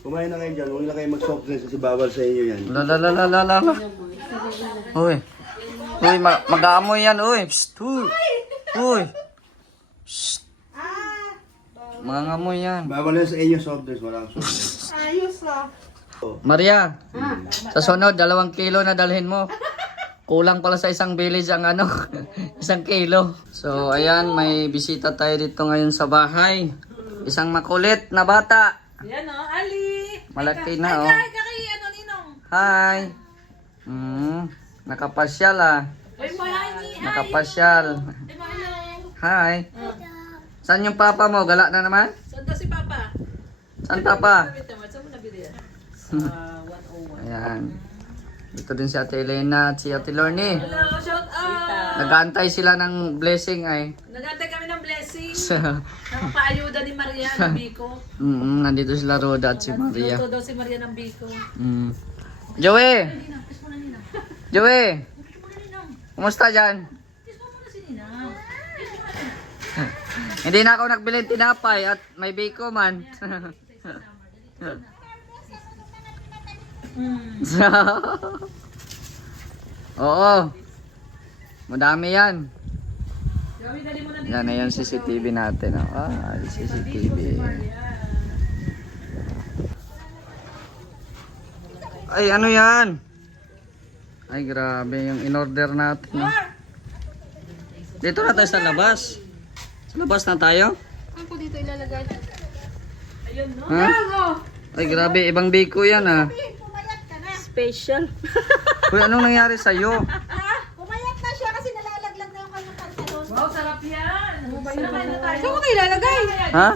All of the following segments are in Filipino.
Kumain na kayo dyan. Huwag na kayo mag-soft drinks kasi bawal sa inyo yan. Lalalala. Uy. Uy, mag-aamoy yan, uy. Psst, uy. Uy. Psst. Mga ngamoy yan. Bawal yan sa inyo soft drinks. Walang soft drinks. Ayos ah. Maria, sa sunod, 2 kilo na dalhin mo. Kulang pala sa isang village ang ano, 1 kilo. So, ayan, may bisita tayo dito ngayon sa bahay. Isang makulit na bata. Yan o, Ali. Malaki na, oh. Ay, kaki, ano, Ninong? Hi. Nakapasyal, ah. Ay, mahal ni. Nakapasyal. Ay, mahal. Hi. Saan yung papa mo? Gala na naman? Saan daw si Papa? Saan papa? Saan mo nabili yan? Sa 101. Ayan. Dito din si Ate Elena at si Ate Lorne. Hello, shout out. Nag-aantay sila ng blessing ay. Nagantay kami ng blessing. Nakapaayuda ni Maria ng Biko. Nandito sila Roda at si Maria. Luto daw si Maria ng Biko. Joey! Joey! Kumusta dyan? Hindi na ako nagbili ng tinapay at may biko man. Oo. Madami yan. Yan na yung CCTV natin. CCTV. Ay, ano yan? Ay, grabe yung in-order natin. Dito na tayo sa labas. Sa labas na tayo? Saan ko dito ilalagay? Ayun, no? Ha? Ay, grabe. Ibang biko yan, ha? Special. Uy, anong nangyari sa'yo? Pumayat na siya kasi nalalaglag na yung kanyang pantalon. Wow, sarap yan. Sinakain na tayo. Saan ko kayo ilalagay? Ha?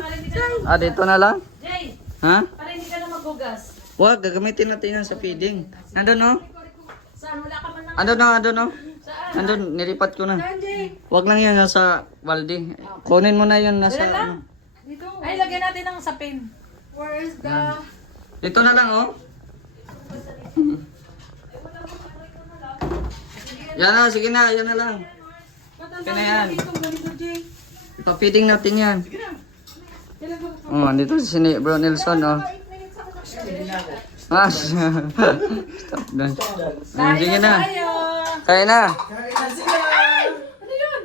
Ah, dito na lang? Jay, Ha? para hindi ka na maghugas. Wag, gagamitin natin yan sa feeding. Nandun, no? Saan? Wala ka man ng... Andun, no? Andun, no? Andun, nilipat ko na. Wag lang yan nasa Waldi. Kunin mo na yun nasa... ano. Ay, lagyan natin ng sapin. Where is the... Dito na lang, oh. Yan na, sige na, yan na lang. Yan na yan. Ipa-feeding natin yan. Oh, andito si Bro Nelson, oh. Ah, stop doon. Sige na. Kaya na. Ano yun?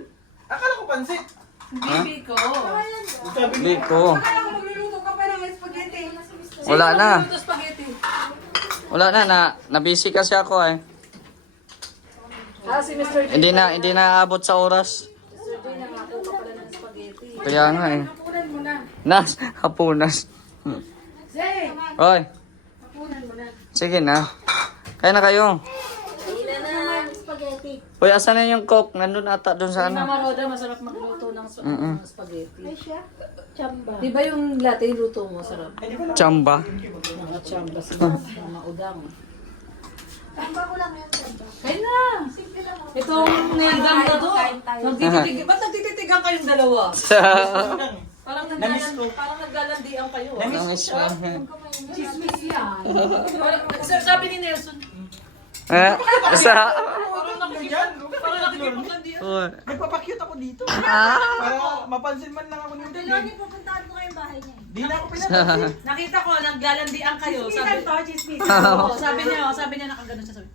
Akala ko pansit. Bibi ko. Biko. Magluluto ka pa ng spaghetti. Wala na. Ito spaghetti. Wala na, na-busy kasi ako eh. Ah, si Mr. J. Hindi na aabot sa oras. Mr. J, nangako ka pala ng spaghetti. Kaya nga eh. Hapunan mo na. Hapunas. Jay! Oy, Hapunan mo na. sige na. Kaya na kayo. Spaghetti. Uy, asan na yung coke? Nandun ata doon sa ano. Mama Roda, masarap magluto ng spaghetti. Ay siya. Chamba. Di ba yung latte luto mo, sarap? Chamba. Mga chamba sila, mga udang. Chamba ko lang yun. Chamba. Kaya na! Simple lang ako. Itong nail gun na to. Ba't nagtititigan kayong dalawa? Parang naglalandian kayo. Namiss ko. Chismis yan. Sabi ni Nelson, Sa... parang nakikipaglandian. Uy. Nagpapakyut ako dito. Ah. Para mapansin man lang ako ng Lagi gabi. pupuntahan ko kayong bahay niya. Di na ako pinapansin. Nakita ko, naglalandian kayo. Sabi niya nakagano siya. Sabi,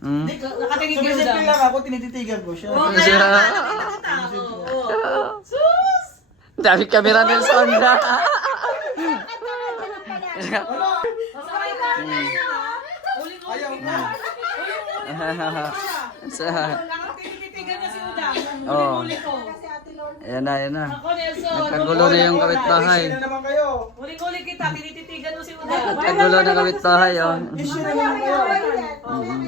Hmm? nakatingin kayo Sumisimple daw. lang ako, tinititigan ko siya. Oo, kaya nakita ko. Oo. Sus! Dami kamera Nelson. Masakay ka na. Uling-uling Ayaw kita. na. Sa... Tinititigan niya si Udang. Oo. Uling-uling ko. Ayan na. Ako, Nelson. Nagkagulo na yung kapitbahay. Issue na naman kayo. Uling-uling kita. Tinititigan mo si Udang. Nagkagulo na kapitbahay, oh. Issue na naman kayo.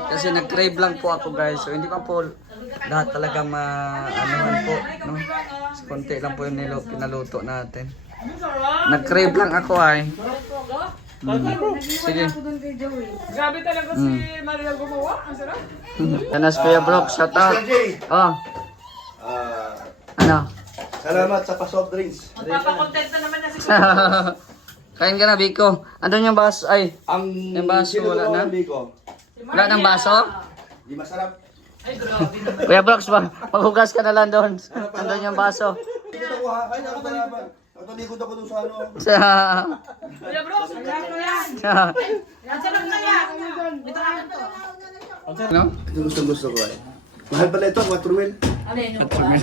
Kasi nag-crave lang po ako guys. So hindi pa po lahat talaga ma-anuhan po. No? So, konti lang po yung pinaluto natin. Nag-crave lang ako ay. Sige. Grabe talaga si Maria gumawa. Ang sarap. Tanas Kuya Brock, shout out. Mr. J, Oh, ano? salamat sa pa-soft drinks. Magpapakontent na naman na si Kain ka na, Biko. Andun yung baso? Ay, Ang yung baso wala na? Biko, Wala ng baso? di masarap. Ay, grabe na. Kuya Brox, maghugas ka na lang doon. Andun yung baso. Dito ko ha. Ay, ako talaga. Patulikod ako dun sa ano. Sa... Kuya bro, saan ko yan? Sa... Nasaan ang kaya? Ito akin to. Ano? Ito gusto ko eh. Mahal pala ito, 4 mil. Ano yun yung At kuha?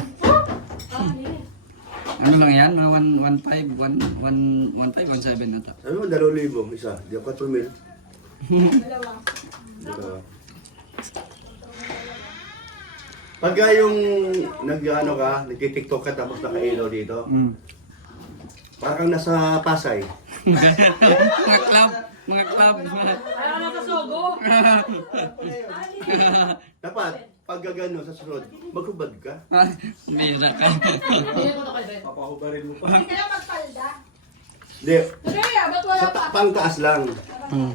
ano lang yan? 1.15, 1.7 na to. Sabi mo, 2,000 isa. Di ako 4 mil. Dalawa. Pagka yung nag-ano ka, nag-tiktok ka tapos naka-ilaw dito, Mm. parang nasa Pasay. Mga club. Mga club. Ayaw na kasugo. Dapat, pag gagano sa sunod, maghubad ka. Mira ka. Hindi ko to kay Ben. Papahubarin mo pa. Hindi ka na magpalda. Hindi, Kaya, ba't wala pa? pangtaas lang. Mm.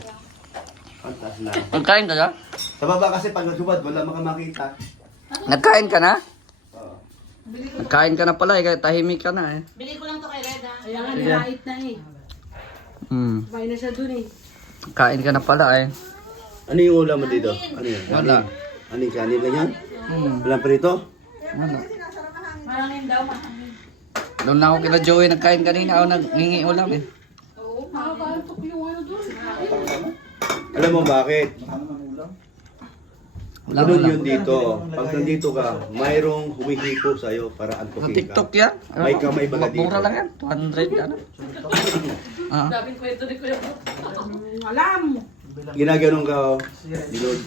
Pangtaas lang. Magkain ka na? Sa baba kasi pag naghubad, wala makamakita. Nagkain ka na? Oo. Nagkain ka na pala eh, kaya tahimik ka na eh. Bili ko lang to kay Red ha. Kaya nga, nilait na eh. Mm. Kumain na siya dun eh. Kain ka na pala eh. Ano yung ulam mo dito? Ano yan? Wala. Ano yung kanin lang yan? Hmm. Walang prito? Mahangin daw, mahangin. Doon na ako kila Joey nagkain kanina ako naghingi ulam eh. Oo, makakantok yung ano dun. Alam mo bakit? Wala Ganun ulam. yun dito. Pag nandito ka, mayroong humihipo sa'yo para Sa antukin TikTok ka. yan? May kamay baga dito. Mura lang yan. 200 ano. Ah. Daming kwento ni Kuya Bro. Alam! Ginaganon ka, oh. Dilod.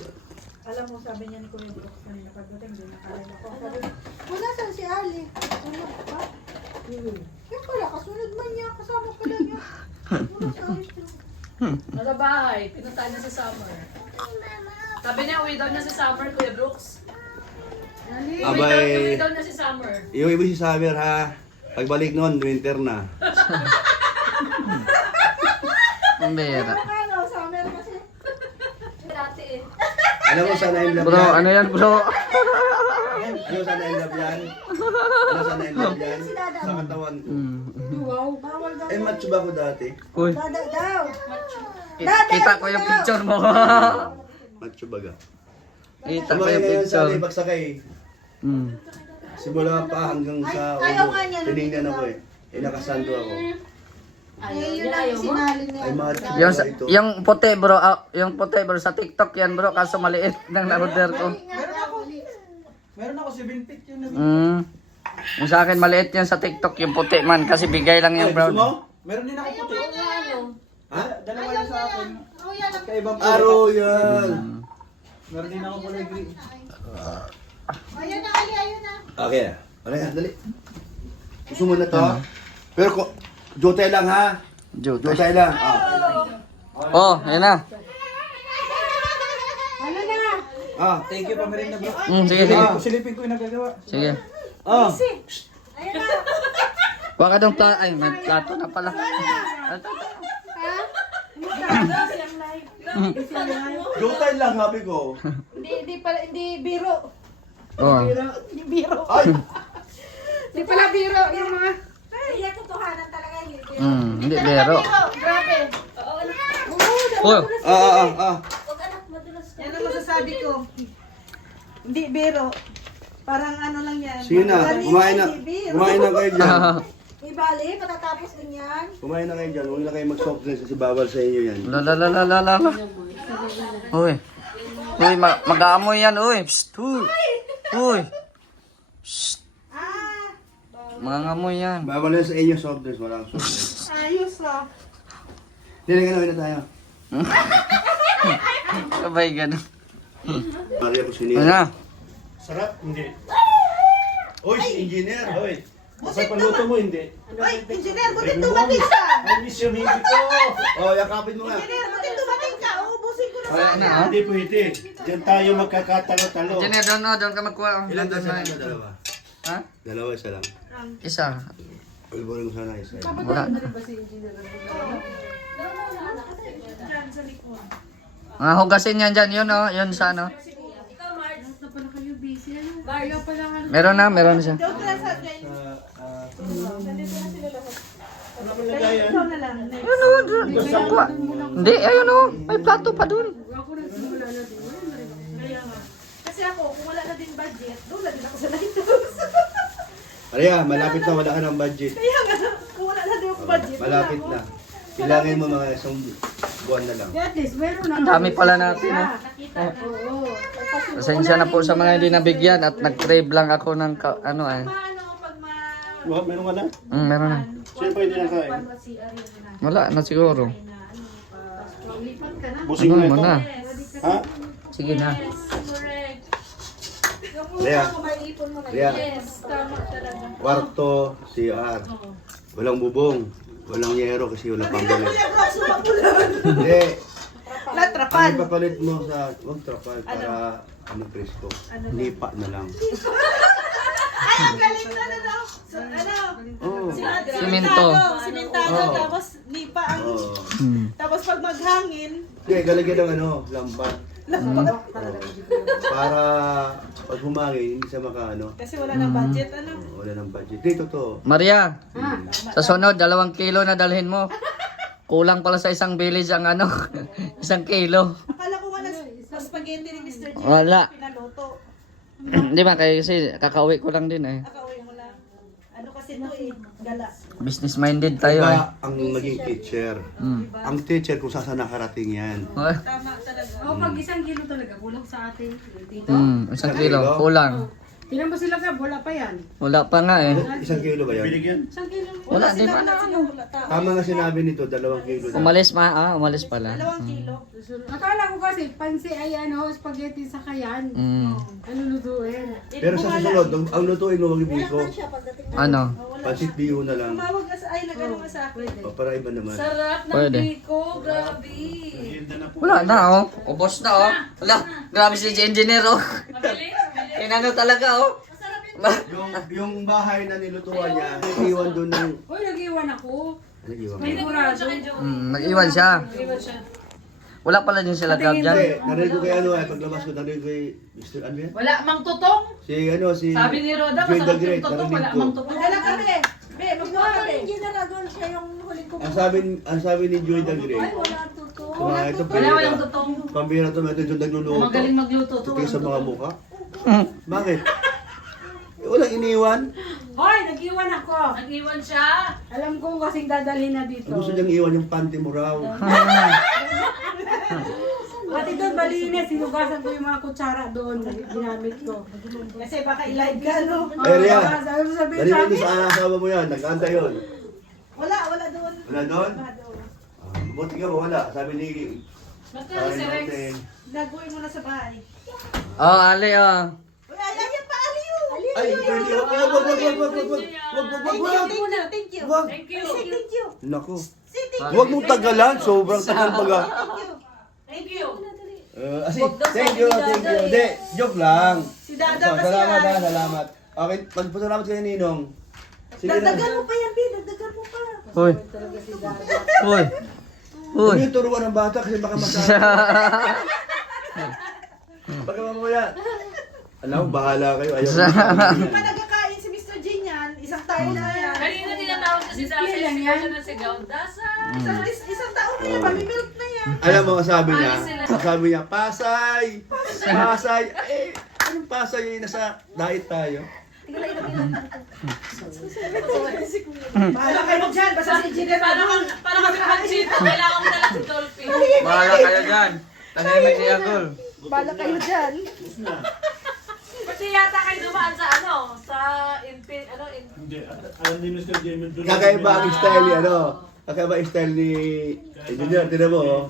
Alam mo, sabi niya ni Kuya Brooks kanina pagdating, hindi nakalala ko. Sabi niya, wala saan si Ali? Sunod pa? Kaya pala, kasunod man niya, kasama pala niya. Wala sa Ali. Nasa bahay, pinuntahan niya sa summer. Sabi niya, uwi daw niya sa summer, Kuya Brooks. Uwi Abay, daw niya sa summer. yung iba si Saber ha. Pagbalik noon, winter na. Ang bera. Ano, summer kasi. Dati eh. Alam mo sana in love Bro, yan? ano yan bro? Ano sana in love yan? Ano sana in love yan? Sa katawan ko. Mm. Wow, bawal daw. Eh, macho ba ako dati? Uy, Dada daw. kita ko yung picture mo. Macho baga. Kita ko Sumakay yung ngayon sa picture. pagsakay. Mm. Simula pa hanggang sa Ayaw ulo. nga niya. Tinignan ako eh. Eh, nakasando ako. Ayaw Yun niya, ang ayaw mo. sinali niya. Ay, macho Yung, ba ito? yung puti bro, yung puti bro sa TikTok yan bro, kaso maliit ng na-order ko. Meron ako 7 feet yun. Mm. Yung sa akin maliit yan sa TikTok, yung puti man, kasi bigay lang Ay, yung gusto mo? brown. Meron din ako puti. Ha? Dalawa yun sa akin. Oh, yan. Kaibang Araw yan. Meron din ako kulay green. Oh, yan na, Ali, ayun na. Okay na. Ano yan? Dali. Gusto mo na to? Pero ko, jotay lang ha. Joke. Jotay lang. Ah. Oh, ayun na. Ano na? Ah. Thank you pa meron na bro. Sige, sige. Silipin ko yung nagagawa. Sige. Ah. Ayun na. Kuha ka ng plato. Ay, may plato na pala. Ito. Jotay lang, habi ko. Hindi biro. Oh. Hindi biro. Ay! Hindi pala biro. Yung mga... Ay, yan, totohanan talaga. Hindi biro. Hindi bero. Grabe. Oh. Yan ang masasabi ko. Hindi biro. Parang ano lang yan. Sige na, kumain na. Kumain na kayo dyan. Ibali, matatapos din yan. Kumain na kayo dyan. Huwag na kayo mag-soft drinks kasi bawal sa inyo yan. La. Uy. Uy, mag-aamoy yan, uy. Psst, uy. Uy. Psst. Mga ngamoy yan. Bawal na sa inyo soft drinks. Walang soft drinks. Ayos ah. Dili na tayo. Sabay ganun. Maria ko Ano sinira. na? Sarap? Hindi. Oy, si engineer. Oy. Masay paluto mo, hindi. Uy, engineer, butin dumating ka. I miss yung hindi ko. Oh, yakapin mo nga. Engineer, butin dumating ka. Uubusin ko na Wala sana. na, ha? Hindi pwede. Diyan tayo magkakatalo-talo. Diyan doon ka magkuha. Ilan Doon sa na. inyo? Dalawa. Ha? Dalawa, isa lang. Isa. Ulburin ko sana isa. Wala. Mga hugasin yan dyan, yun oh, yun sa ano. Meron na siya. Ikaw na lang. Ayun oh, dun. Kuha. Hindi, ayun oh, may plato pa dun. Kasi ako, kung wala na din budget, doon na din ako sa lighthouse. Maria, malapit na wala ka ng budget. Kaya nga, kung wala na budget. Malapit na. Bilangin mo mga isang buwan na lang. At least, meron na. Ang dami pala natin, oh. Oo. Pasensya na po sa mga hindi nabigyan at nag-crave lang ako ng ano eh. Meron ka na? Meron na. Sino pa hindi nakain? Wala na siguro. Busing Ano na mo ito. na? Ha? Sige na. Lea. Lea. Kwarto, CR. Walang bubong. Walang yero kasi wala pang galit. Hindi. Natrapan. Ang papalit mo sa huwag trapal para presko. Nipa na lang. Ay, ang galing na na daw. So, ano? Oo. Simento. Simentado, tapos nipa ang... Tapos pag maghangin, Hindi, galagyan ng lambat. Para pag humangin, hindi siya makaano. kasi wala nang budget, ano? Wala ng budget. Dito to. Maria, sa sunod, 2 kilo na dalhin mo. Kulang pala sa isang village ang 1 kilo. Akala ko nga na spaghetti ni Mr. G. Wala. Pinaluto. Di ba? Kasi kakauwi ko lang din eh. Nakauwi mo lang. Ano kasi ito eh, gala. Business minded tayo eh. Iba ang naging teacher. Ang teacher kung saan nakarating yan. Tama talaga. Pag 1 kilo talaga, kulang sa atin. Dito. 1 kilo, kulang. Tingnan mo sila ka, wala pa yan. Wala pa nga eh. 1 kilo ba yan? Binigyan. 1 kilo. Wala, di ba? Tama nga sinabi nito, 2 kilo na. Umalis pala. 2 kilo. Akala ko kasi, pansi ay spaghetti sa kayan. Ano lutuin? Pero sa susunod, ang lutuin mo mag-ibiko. Ano? Pansit biho na lang. Tumawag ka sa, ay nagano nga sa akin. O, para iba naman. Sarap ng Pwede. biko, grabe. Wala na oh. Ubos na oh. Wala, grabe si engineer oh. Mabili, mabili. Inano talaga oh. Yung bahay na nilutuan niya, iwan doon ng... Uy, nag-iwan ako. Ano iwan May mo? nagiwan siya kay Joey. Nag-iwan siya. Nag-iwan siya. Wala pala din sila grab Hindi, dyan. narinig ko kay paglabas ko, narinig ko kay Mr. Ano yan? Wala mang tutong. Si Sabi ni Roda, Joy the masarap Great, yung tutong. narinig Wala ko. mang tutong. Magdala kami. Be, magdala kami. Ginaragon siya yung huling ko. Ang sabi ni Joy the Great, Wala totoo. ito Wala, walang tutong. pambira to, ito yung nagluluto. Magaling magluto to. Tingin sa mga mukha. Bakit? Walang iniwan. Hoy, nag-iwan ako. Nag-iwan siya. Alam ko kasing dadalhin na dito. Gusto niyang iwan yung panty mo raw. Pati doon malinis, sinugasan ko yung mga kutsara doon, ginamit ko. Kasi baka i-live ka, no? Area. Sabi mo sabihin Dali sa mo akin, sa asawa mo yan, nag-anta yun. Wala doon. Wala doon? Wala doon. Buti ka mo, wala. Sabi ni... Magkano si Rex? Nagawin mo na sa bahay. Oh, Ali oh. Uy, ayan pa, Aliyo! Ay, pwede. Wag. Thank you. Wag. Thank you. Say thank you. Nako. Say thank you. Huwag mong tagalan. Sobrang tagal baga. Thank you. Thank you. Thank you. Hindi, joke lang. Si Dada kasi Salamat ay. salamat. Okay, pagpasalamat kayo Ninong. Sige na. Dagdagan mo pa yan, Bi. Dagdagan mo pa. Uy. Uy. Uy. Huwag yung turuan ng bata kasi baka masama. Baka mamaya. Alam mo, bahala kayo. Ayaw Hindi pa nagkakain si Mr. G niyan. Isang taon na yan. Kanina tinatawag kasi sa akin, sigaw siya ng sigaw. Dasa. Isang taon na yan. Mamimilk na yan. Alam mo, sabi niya, Pasay! Pasay! Eh, anong Pasay yung nasa diet tayo? Bahala kayo dyan. Basta si Engineer Parang kami panchito. Kailangan mo dala si Dolphin. Bahala kayo dyan. Tahimik si Agol. Bahala kayo dyan. Kasi yata kayo dumaan sa sa Hindi. Alam ni Mr. Jamie doon. Kakaiba ang style ni kakaiba ang style ni Engineer, tinan mo, oh.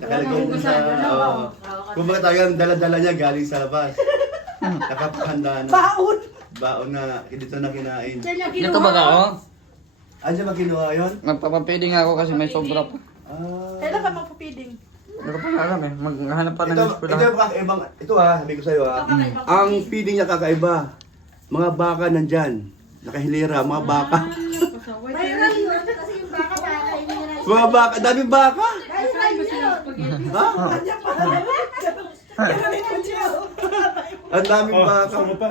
Nakalagay doon sa, kung mga talagang dala-dala niya galing sa labas. Nakapahanda na. Baon na, dito na kinain. Dito ba ka oh? Andiyan ba kinuha yun? Magpapapiding ako kasi may sobra pa. Kailan ka magpapiding? Hindi ko pa alam eh. Maghanap pa ng Ito eskwela. yung kakaibang, ito sabi ko sa'yo ang feeding niya kakaiba. Mga baka nandyan, nakahilera, mga baka. Viral yun kasi yung baka hindi na. Mga baka, daming baka. Viral yun. Ha? Ang daming Oh, baka. gusto mo pa?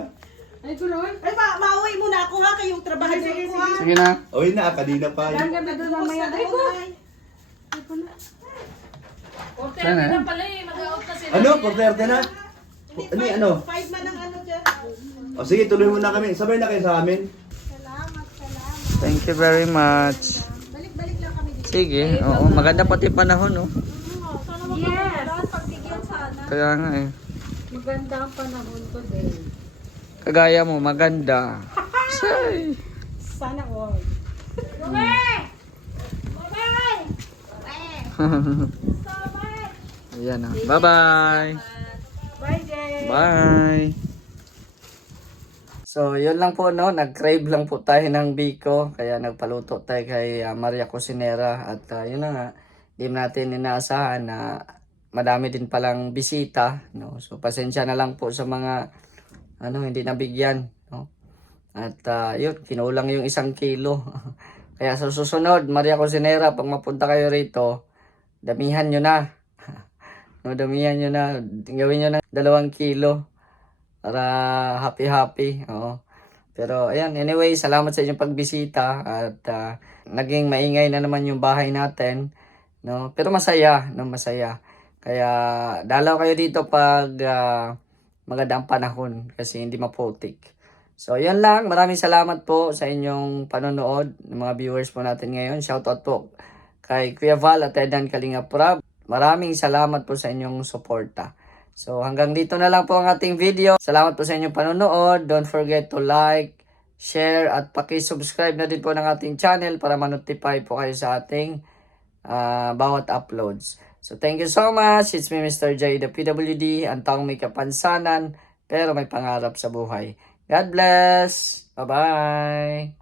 Ay, tuloy. Ay, mauwi muna ako ha. Kayong trabaho ko ha. Sige na. O yun na, kanina pa Saan yun. kami doon mamaya? Ay, ko. Orte, Sana, na pala eh. Mag-out na sila. Ano? Porterte na? Ano? 5 man ang dyan. O sige, tuloy mo na kami. Sabay na kayo sa amin. Salamat. Thank you very much. Balik Sige, oo, maganda pati panahon, no? Sana magpapagdaan, pagbigyan sana. Kaya nga eh. Maganda ang panahon ko din. Kagaya mo, maganda. Say. Sana all. Ayan na. Bye-bye. Bye, Jay. Bye. So, yun lang po, no? Nag-crave lang po tayo ng biko. Kaya nagpaluto tayo kay Maria Cusinera. At yun na nga, di natin inaasahan na madami din palang bisita, no? So, pasensya na lang po sa mga hindi nabigyan, no? At yun, kinulang yung 1 kilo. Kaya sa susunod, Maria Cusinera, pag mapunta kayo rito, damihan nyo na. No, damihan nyo na. Gawin nyo ng 2 kilo. Para happy-happy. Oo. Pero ayan, anyway, salamat sa inyong pagbisita. At naging maingay na naman yung bahay natin. No? Pero masaya, no? Masaya. Kaya dalaw kayo dito pag magandang panahon kasi hindi maputik. So, yun lang. Maraming salamat po sa inyong panonood ng mga viewers po natin ngayon. Shoutout po kay Kuya Val at Edan Kalinga Prab. Maraming salamat po sa inyong suporta. So, hanggang dito na lang po ang ating video. Salamat po sa inyong panonood. Don't forget to like, share, at paki-subscribe na din po ng ating channel para ma-notify po kayo sa ating bawat uploads. So, thank you so much. It's me, Mr. J, the PWD. Ang taong may kapansanan, pero may pangarap sa buhay. God bless! Bye-bye!